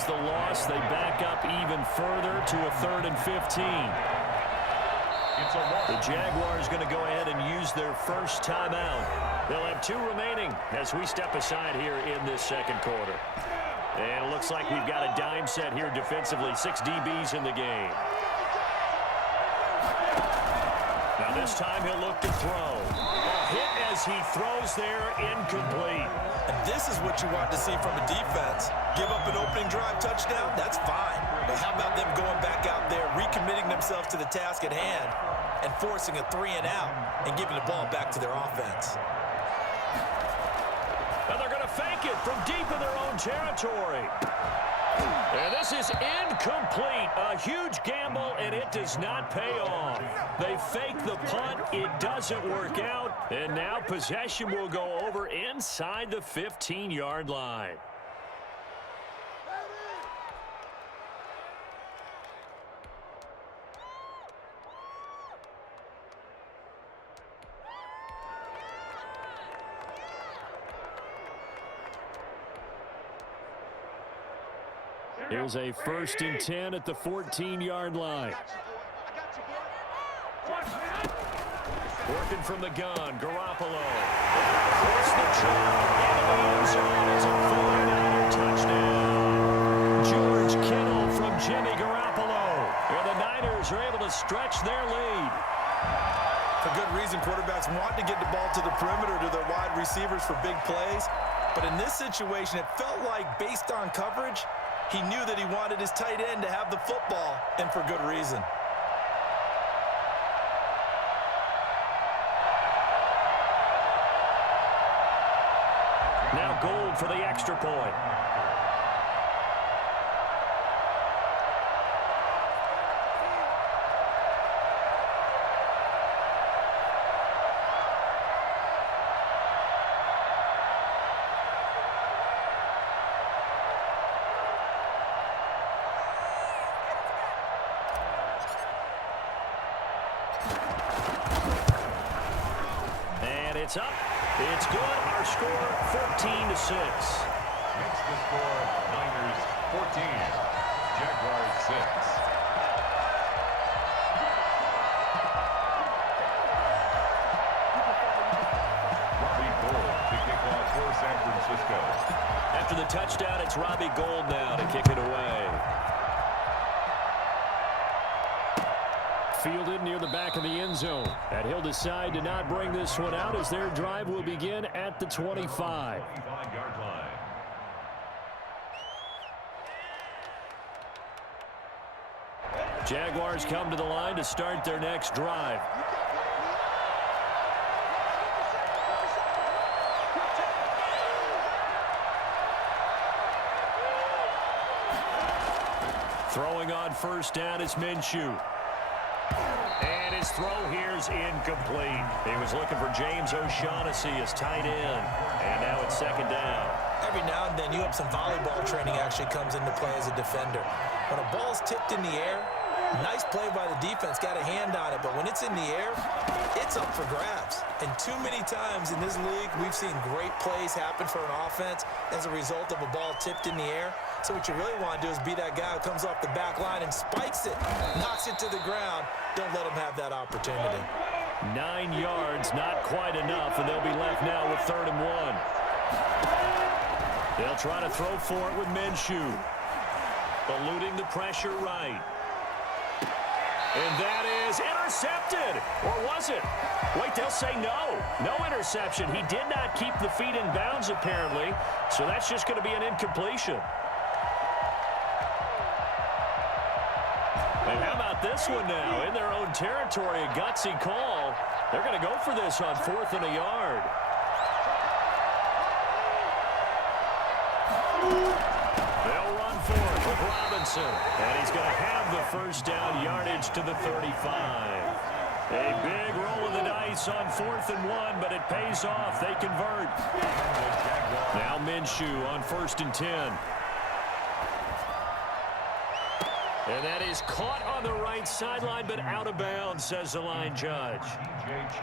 cause the loss. They back up even further to a 3rd and 15. The Jaguars going to go ahead and use their first timeout. They'll have 2 remaining as we step aside here in this second quarter. And it looks like we've got a dime set here defensively. 6 DBs in the game. Now this time he'll look to throw. A hit as he throws there, incomplete. And this is what you want to see from a defense. Give up an opening drive touchdown, that's fine. But how about them going back out there, recommitting themselves to the task at hand, and forcing a 3 and out, and giving the ball back to their offense. And they're going to fake it from deep in their own territory. And this is incomplete. A huge gamble, and it does not pay off. They fake the punt. It doesn't work out. And now possession will go over inside the 15-yard line. Here's a 1st and 10 at the 14-yard line. Working from the gun, Garoppolo. Across the track, into the end zone is a 49er touchdown. George Kittle from Jimmy Garoppolo. And the Niners are able to stretch their lead. For good reason, quarterbacks want to get the ball to the perimeter to their wide receivers for big plays. But in this situation, it felt like, based on coverage, he knew that he wanted his tight end to have the football, and for good reason. Now Gold for the extra point. It's up. It's good. Our score, 14-6. Makes the score Niners 14, Jaguars 6. Robbie Gould to kick off for San Francisco. After the touchdown, it's Robbie Gould now to kick it away. Fielded near the back of the end zone. And he'll decide to not bring this one out as their drive will begin at the 25. 25-yard line. Jaguars come to the line to start their next drive. Throwing on 1st down is Minshew. And his throw here is incomplete. He was looking for James O'Shaughnessy as tight end. And now it's 2nd down. Every now and then, you have some volleyball training actually comes into play as a defender. When a ball's tipped in the air, nice play by the defense, got a hand on it. But when it's in the air, it's up for grabs. And too many times in this league, we've seen great plays happen for an offense as a result of a ball tipped in the air. So what you really want to do is be that guy who comes off the back line and spikes it, knocks it to the ground. Don't let him have that opportunity. 9 yards, not quite enough, and they'll be left now with 3rd and 1. They'll try to throw for it with Minshew. Eluding the pressure right. And that is intercepted. Or was it? Wait, they'll say no. No interception. He did not keep the feet in bounds, apparently. So that's just going to be an incompletion. And how about this one now? In their own territory, a gutsy call. They're going to go for this on 4th and a yard. They'll run for it with Robinson. And he's going to have the 1st down, yardage to the 35. A big roll of the dice on 4th and 1, but it pays off. They convert. Now Minshew on 1st and 10. And that is caught on the right sideline, but out of bounds, says the line judge.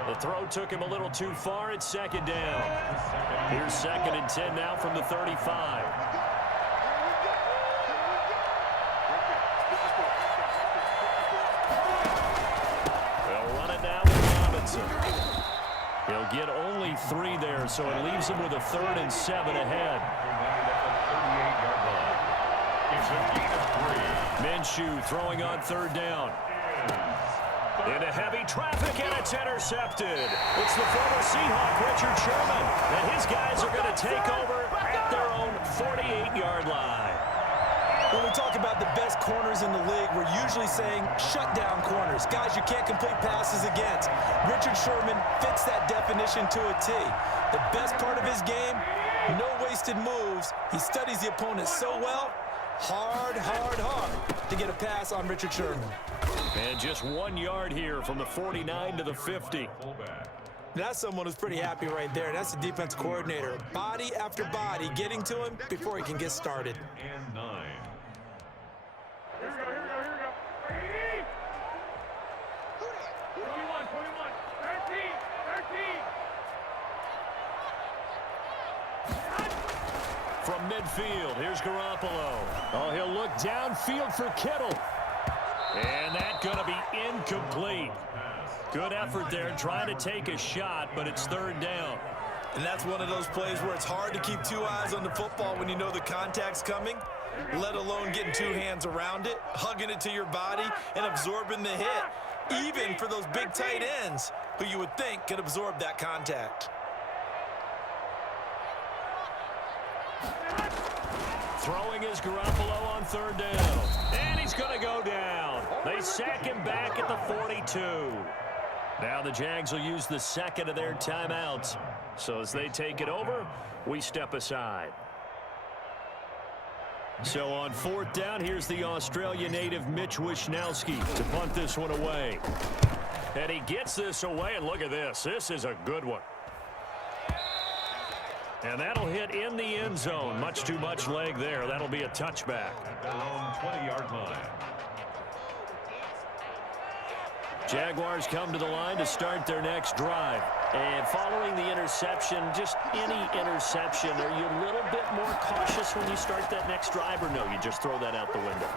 The throw took him a little too far. It's 2nd down. Here's 2nd and 10 now from the 35. there, so it leaves them with a 3rd and 7 ahead. Minshew throwing on 3rd down. Into heavy traffic, and it's intercepted. It's the former Seahawk, Richard Sherman, and his guys are going to take over at their own 48-yard line. When we talk about the best corners in the league, we're usually saying shutdown corners, guys you can't complete passes against. Richard Sherman fits that definition to a T. The best part of his game, no wasted moves. He studies the opponent so well, hard to get a pass on Richard Sherman. And just 1 yard here from the 49 to the 50. That's someone who's pretty happy right there. That's the defense coordinator. Body after body getting to him before he can get started. And 9. Here we go. 21, 13. From midfield, here's Garoppolo. Oh, he'll look downfield for Kittle. And that's going to be incomplete. Good effort there trying to take a shot, but it's 3rd down. And that's one of those plays where it's hard to keep 2 eyes on the football when you know the contact's coming, let alone getting 2 hands around it, hugging it to your body, and absorbing the hit, even for those big tight ends who you would think could absorb that contact. Throwing is Garoppolo on 3rd down. And he's going to go down. They sack him back at the 42. Now the Jags will use the 2nd of their timeouts. So as they take it over, we step aside. So on 4th down, here's the Australia native Mitch Wishnowsky to punt this one away. And he gets this away, and look at this. This is a good one. And that'll hit in the end zone. Much too much leg there. That'll be a touchback. At their own 20-yard line. Jaguars come to the line to start their next drive. And following the interception, just any interception, are you a little bit more cautious when you start that next drive, or no, you just throw that out the window?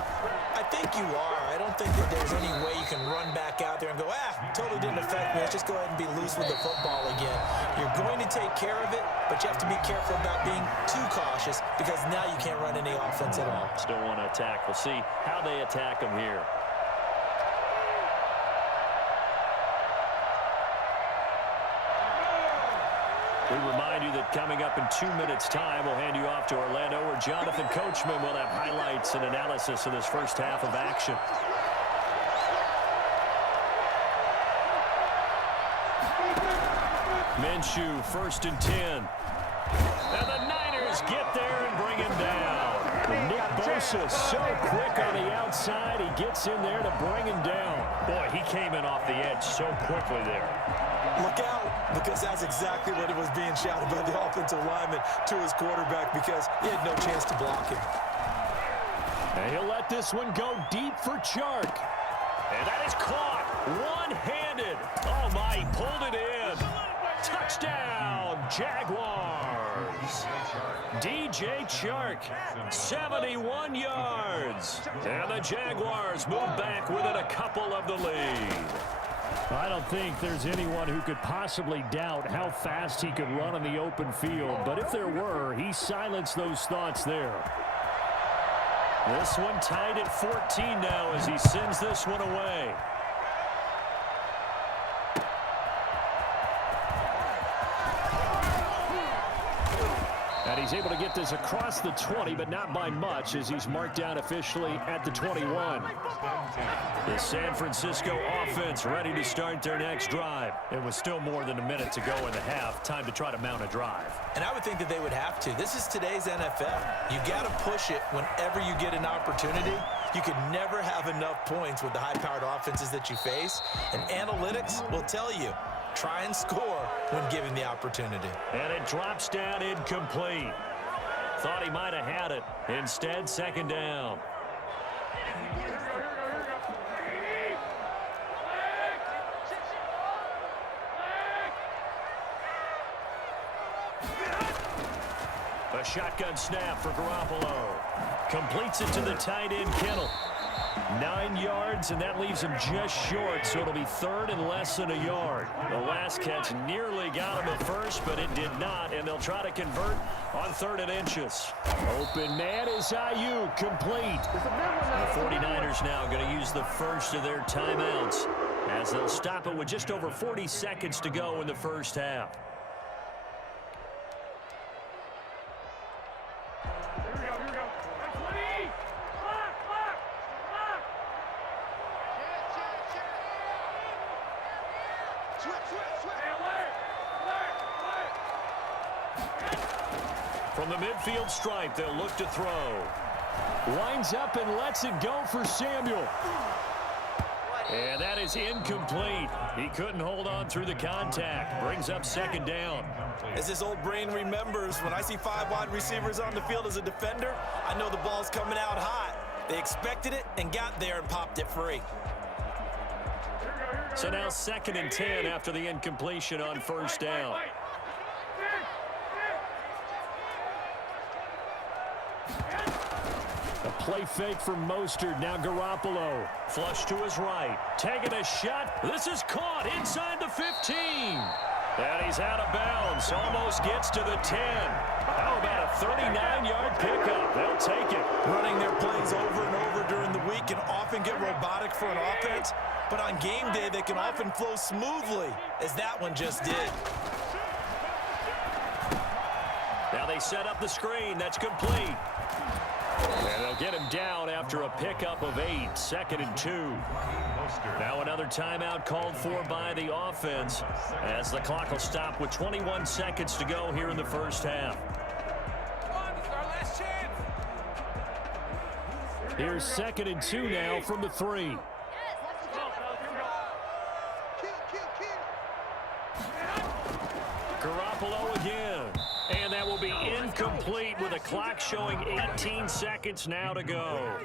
I think you are. I don't think that there's any way you can run back out there and go, totally didn't affect me. Let's just go ahead and be loose with the football again. You're going to take care of it, but you have to be careful about being too cautious because now you can't run any offense at all. Still want to attack. We'll see how they attack them here. We remind you that coming up in 2 minutes' time, we'll hand you off to Orlando, where Jonathan Coachman will have highlights and analysis of this first half of action. Minshew, 1st and 10. And the Niners get there and bring him down. Nick Bosa so quick on the outside. He gets in there to bring him down. Boy, he came in off the edge so quickly there. Look out, because that's exactly what it was being shouted by the offensive lineman to his quarterback because he had no chance to block him. And he'll let this one go deep for Chark. And that is caught one-handed. Oh, my, he pulled it in. Touchdown, Jaguars. DJ Chark, 71 yards. And the Jaguars move back within a couple of the lead. I don't think there's anyone who could possibly doubt how fast he could run on the open field. But if there were, he silenced those thoughts there. This one tied at 14 now as he sends this one away. And he's able to get this across the 20, but not by much, as he's marked down officially at the 21. The San Francisco offense ready to start their next drive. It was still more than a minute to go in the half. Time to try to mount a drive. And I would think that they would have to. This is today's NFL. You got to push it whenever you get an opportunity. You could never have enough points with the high-powered offenses that you face. And analytics will tell you, try and score when given the opportunity. And it drops down incomplete. Thought he might have had it. Instead, 2nd down. A shotgun snap for Garoppolo. Completes it to the tight end, Kittle. 9 yards, and that leaves him just short, so it'll be third and less than a yard. The last catch nearly got him at first, but it did not, and they'll try to convert on 3rd and inches. Open man is Ayuk, complete. The 49ers now going to use the first of their timeouts as they'll stop it with just over 40 seconds to go in the first half. From the midfield stripe, they'll look to throw. Winds up and lets it go for Samuel. And that is incomplete. He couldn't hold on through the contact. Brings up 2nd down. As this old brain remembers, when I see 5 wide receivers on the field as a defender, I know the ball's coming out hot. They expected it and got there and popped it free. So now 2nd and 10 after the incompletion on 1st down. A play fake from Mostert. Now Garoppolo. Flush to his right. Taking a shot. This is caught inside the 15. And he's out of bounds. Almost gets to the 10. How about a 39-yard pickup? They'll take it. Running their plays over and over during the week can often get robotic for an offense, but on game day they can often flow smoothly, as that one just did. Now they set up the screen. That's complete. And they'll get him down after a pickup of 8. 2nd and 2. Now another timeout called for by the offense as the clock will stop with 21 seconds to go here in the first half. Here's 2nd and 2 now from the 3. Garoppolo again. And that will be incomplete with a clock showing 18 seconds now to go.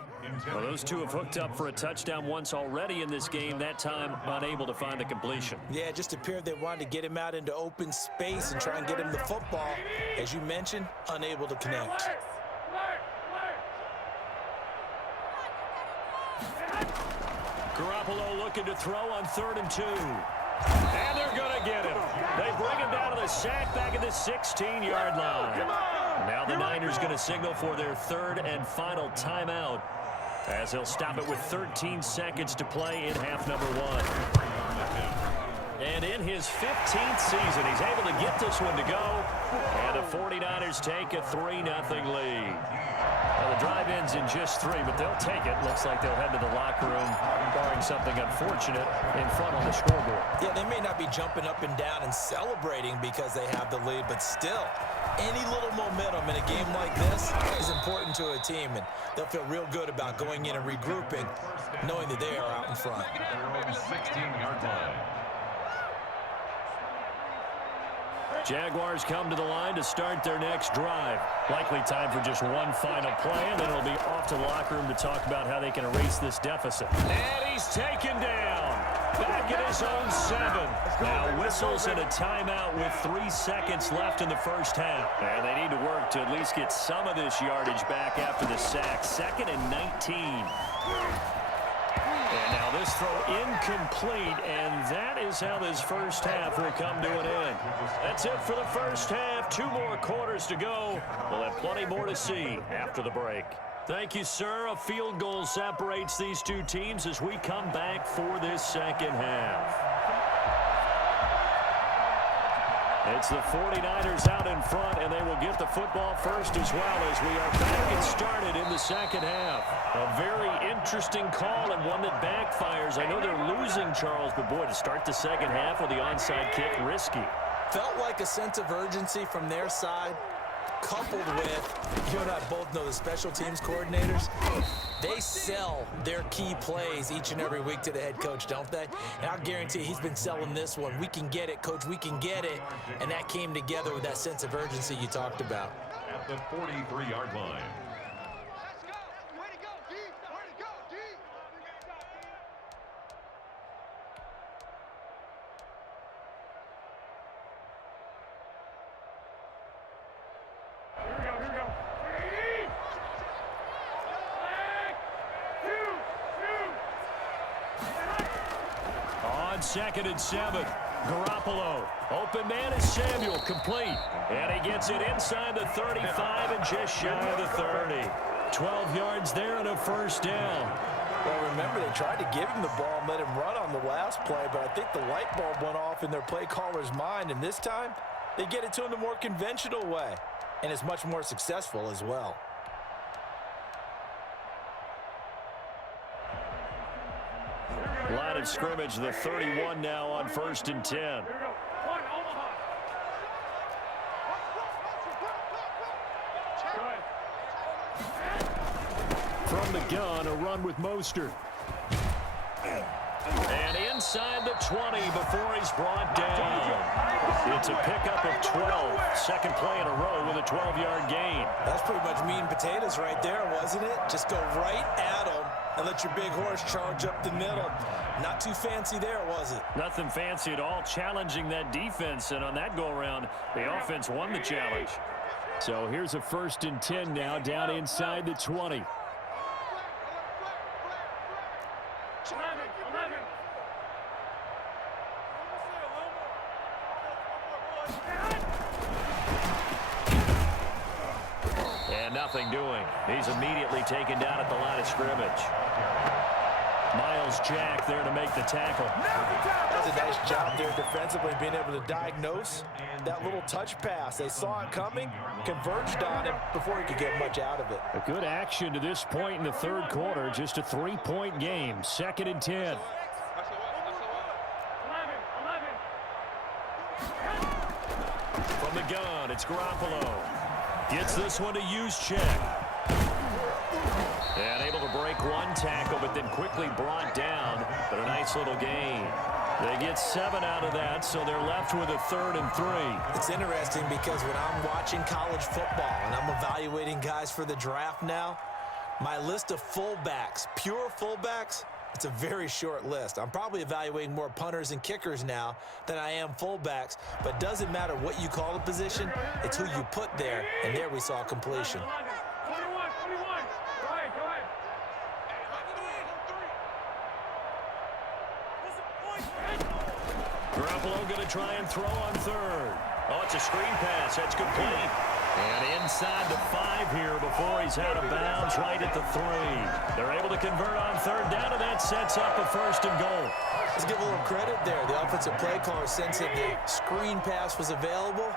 Well, those two have hooked up for a touchdown once already in this game, that time unable to find the completion. Yeah, it just appeared they wanted to get him out into open space and try and get him the football. As you mentioned, unable to connect. Garoppolo looking to throw on 3rd and 2. And they're going to get him. They bring him down to the sack back at the 16-yard line. Now the Niners going to signal for their 3rd and final timeout as they'll stop it with 13 seconds to play in half number 1. And in his 15th season, he's able to get this one to go. And the 49ers take a 3-0 lead. Well, the drive ends in just 3, but they'll take it. Looks like they'll head to the locker room, barring something unfortunate, in front on the scoreboard. Yeah, they may not be jumping up and down and celebrating because they have the lead, but still, any little momentum in a game like this is important to a team, and they'll feel real good about going in and regrouping, knowing that they are out in front. 16-yard line. Jaguars come to the line to start their next drive. Likely time for just one final play, and then it'll be off to the locker room to talk about how they can erase this deficit. And he's taken down. Back at his own 7. Now whistles and a timeout with 3 seconds left in the first half. And they need to work to at least get some of this yardage back after the sack. 2nd and 19. And now this throw incomplete, and that is how this first half will come to an end. That's it for the first half. 2 more quarters to go. We'll have plenty more to see after the break. Thank you, sir. A field goal separates these two teams as we come back for this second half. It's the 49ers out in front, and they will get the football first as well as we are back and started in the second half. A very interesting call and one that backfires. I know they're losing, Charles, but boy, to start the second half with the onside kick, risky. Felt like a sense of urgency from their side, coupled with, you and I both know the special teams coordinators, they sell their key plays each and every week to the head coach, don't they? And I'll guarantee he's been selling this one. We can get it, coach, we can get it. And that came together with that sense of urgency you talked about. At the 43-yard line. on 2nd and 7. Garoppolo. Open man is Samuel, complete. And he gets it inside the 35 and just shy of the 30. 12 yards there and a first down. Well, remember, they tried to give him the ball and let him run on the last play, but I think the light bulb went off in their play caller's mind, and this time they get it to him the more conventional way, and it's much more successful as well. Line of scrimmage, the 31 now on 1st and 10. From the gun, a run with Mostert. And inside the 20 before he's brought down. It's a pickup of 12. Second play in a row with a 12-yard gain. That's pretty much meat and potatoes right there, wasn't it? Just go right at him and let your big horse charge up the middle. Not too fancy there, was it? Nothing fancy at all, challenging that defense. And on that go-around, the offense won the challenge. So here's a 1st and 10 now down inside the 20. And nothing doing. He's immediately taken down at the line of scrimmage. Miles Jack there to make the tackle. That was a nice job there defensively, being able to diagnose that little touch pass. They saw it coming, converged on him before he could get much out of it. A good action to this point in the third quarter. Just a 3-point game. 2nd and 10. From the gun, it's Garoppolo. Gets this one to Juszczyk. And able to break one tackle, but then quickly brought down. But a nice little gain. They get 7 out of that, so they're left with a 3rd and 3. It's interesting because when I'm watching college football and I'm evaluating guys for the draft now, my list of fullbacks, pure fullbacks, it's a very short list. I'm probably evaluating more punters and kickers now than I am fullbacks, but it doesn't matter what you call the position, it's who you put there, and there we saw completion. Garoppolo going to try and throw on 3rd. Oh, it's a screen pass. That's complete. And inside the 5 here before he's out of bounds right at the 3. They're able to convert on 3rd down, and that sets up a 1st and goal. Let's give a little credit there. The offensive play caller sensed that the screen pass was available.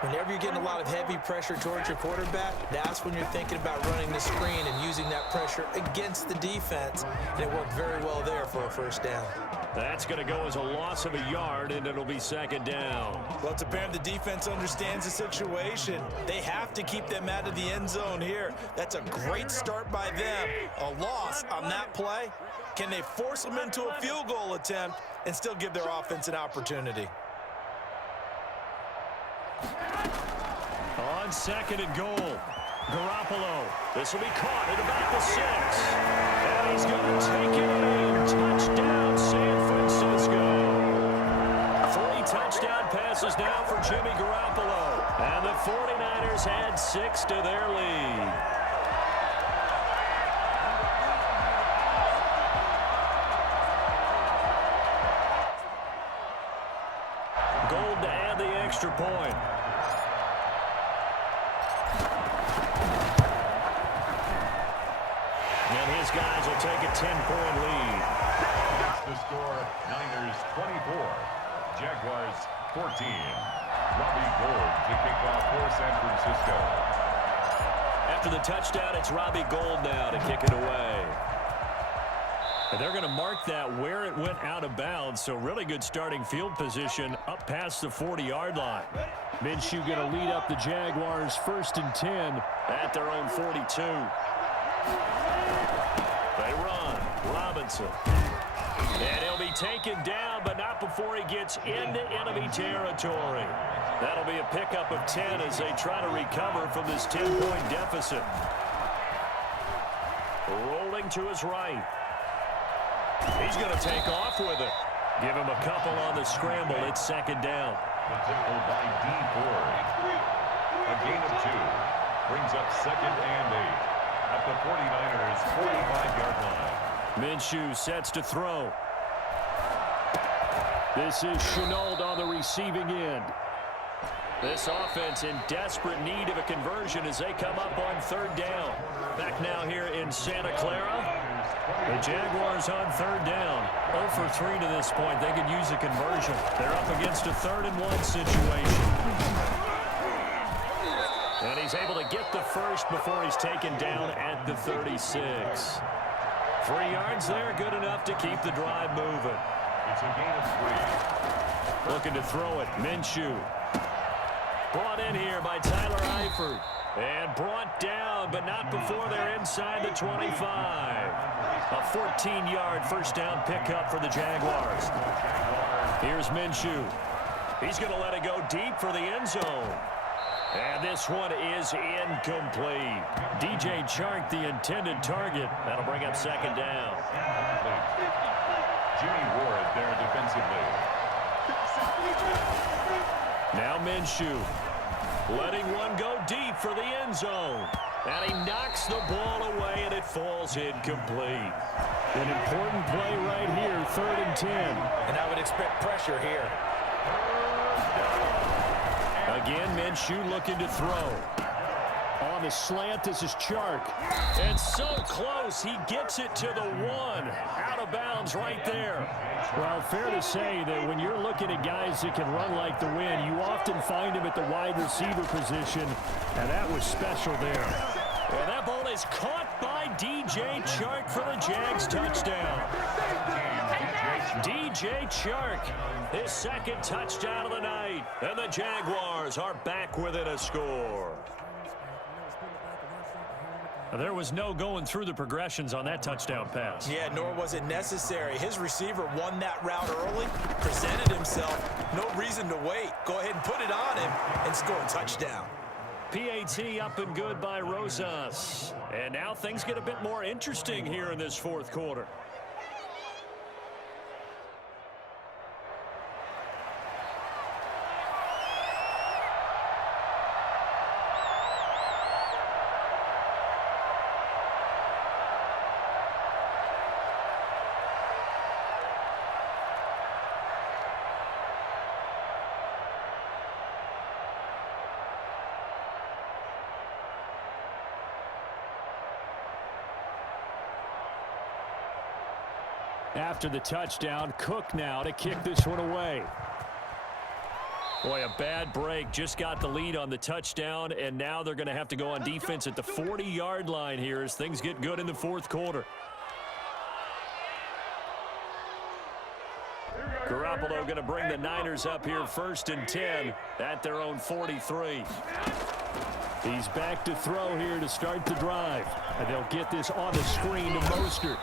Whenever you're getting a lot of heavy pressure towards your quarterback, that's when you're thinking about running the screen and using that pressure against the defense. And it worked very well there for a 1st down. That's going to go as a loss of a yard, and it'll be 2nd down. Well, it's apparent the defense understands the situation. They have to keep them out of the end zone here. That's a great start by them. A loss on that play. Can they force them into a field goal attempt and still give their offense an opportunity? On 2nd and goal, Garoppolo. This will be caught at about the 6. And he's going to take it in. Touchdown, San Francisco. 3 touchdown passes now for Jimmy Garoppolo. And the 49ers add 6 to their lead. Gold to add the extra point. And his guys will take a 10-point lead. The score, Niners 24, Jaguars 14. Robbie Gould to kick off for San Francisco. After the touchdown, it's Robbie Gould now to kick it away. And they're going to mark that where it went out of bounds, so really good starting field position up past the 40-yard line. Minshew going to lead up the Jaguars 1st and 10 at their own 42. They run. Robinson. And he'll be taken down, but not before he gets into enemy territory. That'll be a pickup of 10 as they try to recover from this 10-point deficit. Rolling to his right. He's going to take off with it. Give him a couple on the scramble. It's 2nd down. The tackle by D. Ford. A gain of 2. Brings up 2nd and 8. At the 49ers' 45-yard line. Minshew sets to throw. This is Chenault on the receiving end. This offense in desperate need of a conversion as they come up on third down. Back now here in Santa Clara. The Jaguars on third down. 0 for 3 to this point. They could use a conversion. They're up against a 3rd-and-1 situation. And he's able to get the first before he's taken down at the 36. 3 yards there, good enough to keep the drive moving. It's a gain of 3. Looking to throw it. Minshew. Brought in here by Tyler Eifert. And brought down, but not before they're inside the 25. A 14-yard first down pickup for the Jaguars. Here's Minshew. He's going to let it go deep for the end zone. And this one is incomplete. DJ Chark, the intended target. That'll bring up 2nd down. Jimmy Ward there defensively. Now Minshew. Letting one go deep for the end zone. And he knocks the ball away, and it falls incomplete. An important play right here, 3rd and 10. And I would expect pressure here. Again, Minshew looking to throw. On the slant, this is Chark. And so close, he gets it to the 1. Out of bounds right there. Well, fair to say that when you're looking at guys that can run like the wind, you often find them at the wide receiver position, and that was special there. And that ball is caught by DJ Chark for the Jags touchdown. DJ Chark, his 2nd touchdown of the night, and the Jaguars are back within a score. There was no going through the progressions on that touchdown pass. Yeah, nor was it necessary. His receiver won that route early, presented himself. No reason to wait. Go ahead and put it on him and score a touchdown. PAT up and good by Rosas. And now things get a bit more interesting here in this 4th quarter. After the touchdown, Cook now to kick this one away. Boy, a bad break. Just got the lead on the touchdown, and now they're going to have to go on defense at the 40-yard line here as things get good in the 4th quarter. Garoppolo going to bring the Niners up here 1st and 10 at their own 43. He's back to throw here to start the drive. And they'll get this on the screen to Mostert.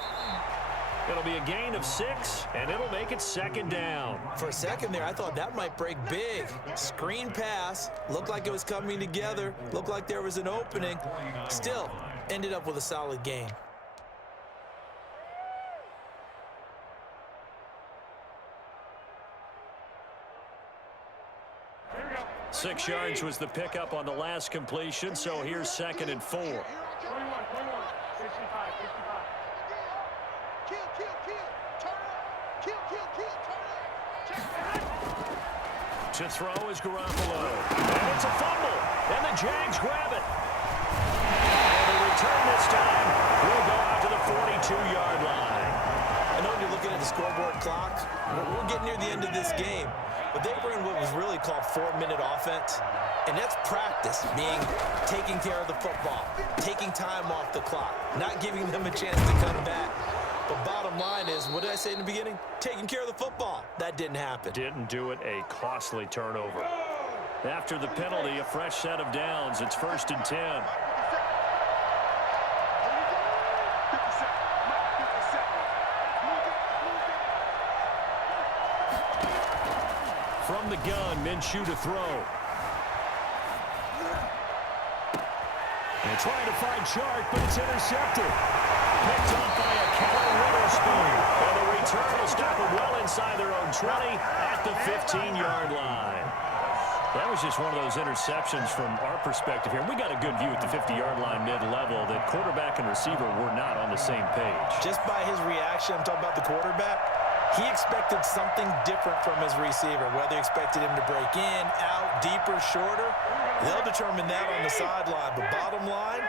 It'll be a gain of 6, and it'll make it 2nd down. For a second there, I thought that might break big. Screen pass. Looked like it was coming together. Looked like there was an opening. Still, ended up with a solid gain. Six yards was the pickup on the last completion, so here's 2nd and 4. To throw is Garoppolo. And it's a fumble. And the Jags grab it. And the return this time will go out to the 42-yard line. I know you're looking at the scoreboard clock. We're getting near the end of this game. But they were in what was really called 4-minute offense. And that's practice, meaning taking care of the football, taking time off the clock, not giving them a chance to come back. But bottom line is, what did I say in the beginning? Taking care of the football. That didn't happen. Didn't do it. A costly turnover. After the penalty, a fresh set of downs. It's 1st and 10. From the gun, Minshew to throw. And trying to find Chark, but it's intercepted. Picked up by a Cal Witherspoon. And the return will stop it well inside their own 20 at the 15-yard line. That was just one of those interceptions from our perspective here. We got a good view at the 50-yard line mid-level that quarterback and receiver were not on the same page. Just by his reaction, I'm talking about the quarterback, He expected something different from his receiver, whether he expected him to break in, out, deeper, shorter. They'll determine that on the sideline. But bottom line,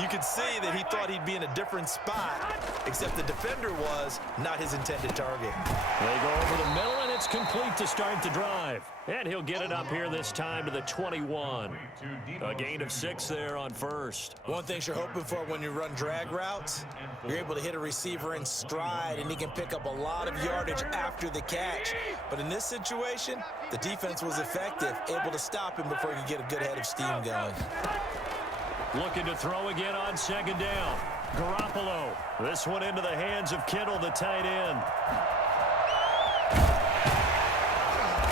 you could see that he thought he'd be in a different spot, except the defender was not his intended target. They go over the middle, and it's complete to start the drive. And he'll get it up here this time to the 21. A gain of 6 there on first. One thing you're hoping for when you run drag routes, you're able to hit a receiver in stride, and he can pick up a lot of yardage after the catch. But in this situation, the defense was effective, able to stop him before he could get a good head of steam going. Looking to throw again on second down. Garoppolo. This one into the hands of Kittle, the tight end.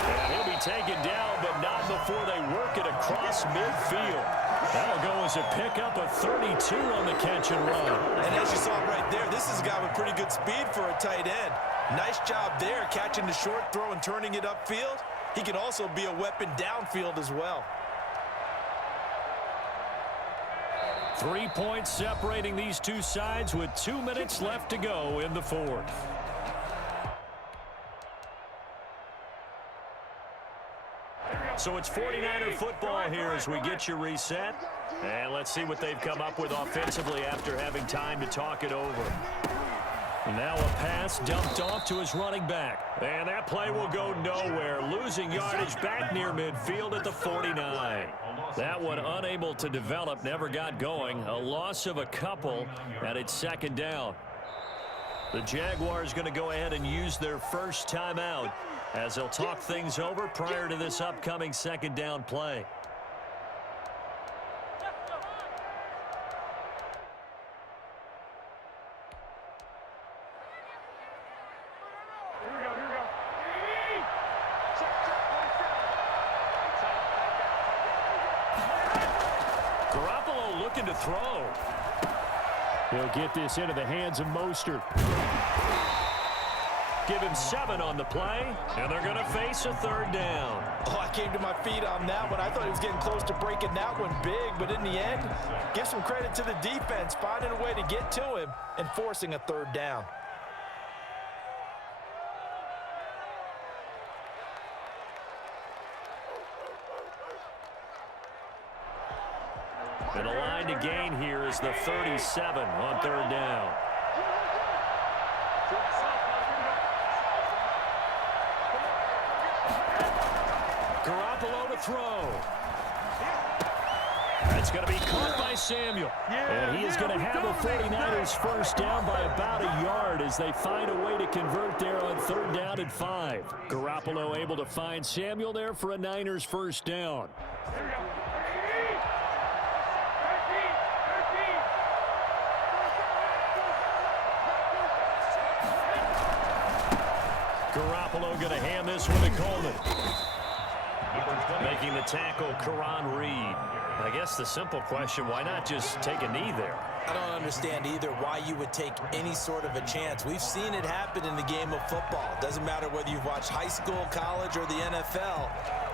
And he'll be taken down, but not before they work it across midfield. That'll go as a pickup of 32 on the catch and run. And as you saw right there, this is a guy with pretty good speed for a tight end. Nice job there, catching the short throw and turning it upfield. He can also be a weapon downfield as well. 3 points separating these two sides with 2 minutes left to go in the fourth. So it's 49er football here as we get you reset. And let's see what they've come up with offensively after having time to talk it over. Now a pass dumped off to his running back. And that play will go nowhere, losing yardage back near midfield at the 49. That one unable to develop, never got going. A loss of a couple, and it's second down. The Jaguars going to go ahead and use their first timeout as they'll talk things over prior to this upcoming second down play. Garoppolo looking to throw. He'll get this into the hands of Mostert. Give him 7 on the play, and they're going to face a third down. Oh, I came to my feet on that one. I thought he was getting close to breaking that one big, but in the end, give some credit to the defense, finding a way to get to him and forcing a third down. And the line to gain here is the 37 on third down. Garoppolo to throw. That's going to be caught by Samuel. And he is going to have a 49ers first down by about a yard as they find a way to convert there on third down and 5. Garoppolo able to find Samuel there for a Niners first down. Garoppolo going to hand this one to Coleman. Making the tackle, Karan Reed. I guess the simple question, why not just take a knee there? I don't understand either why you would take any sort of a chance. We've seen it happen in the game of football. Doesn't matter whether you've watched high school, college, or the NFL.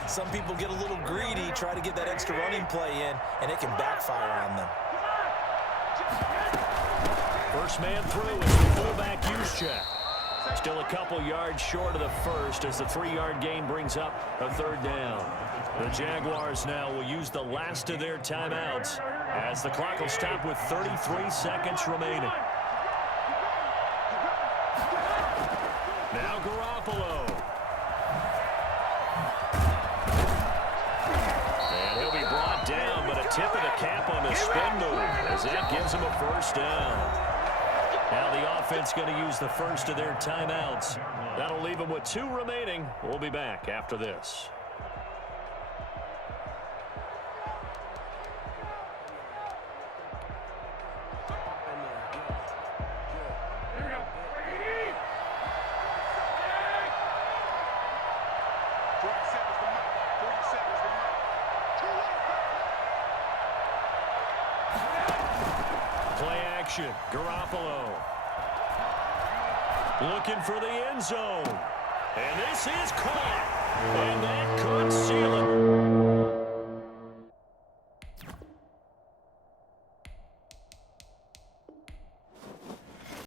Some people get a little greedy, try to get that extra running play in, and it can backfire on them. First man through is the fullback Juszczyk. Still a couple yards short of the first as the 3-yard gain brings up a third down. The Jaguars now will use the last of their timeouts as the clock will stop with 33 seconds remaining. Now Garoppolo. And he'll be brought down, but a tip of the cap on the spin move as that gives him a first down. Now the offense going to use the first of their timeouts. That'll leave them with 2 remaining. We'll be back after this. Play action. Garoppolo. Looking for the end zone. And this is caught. And that could seal it.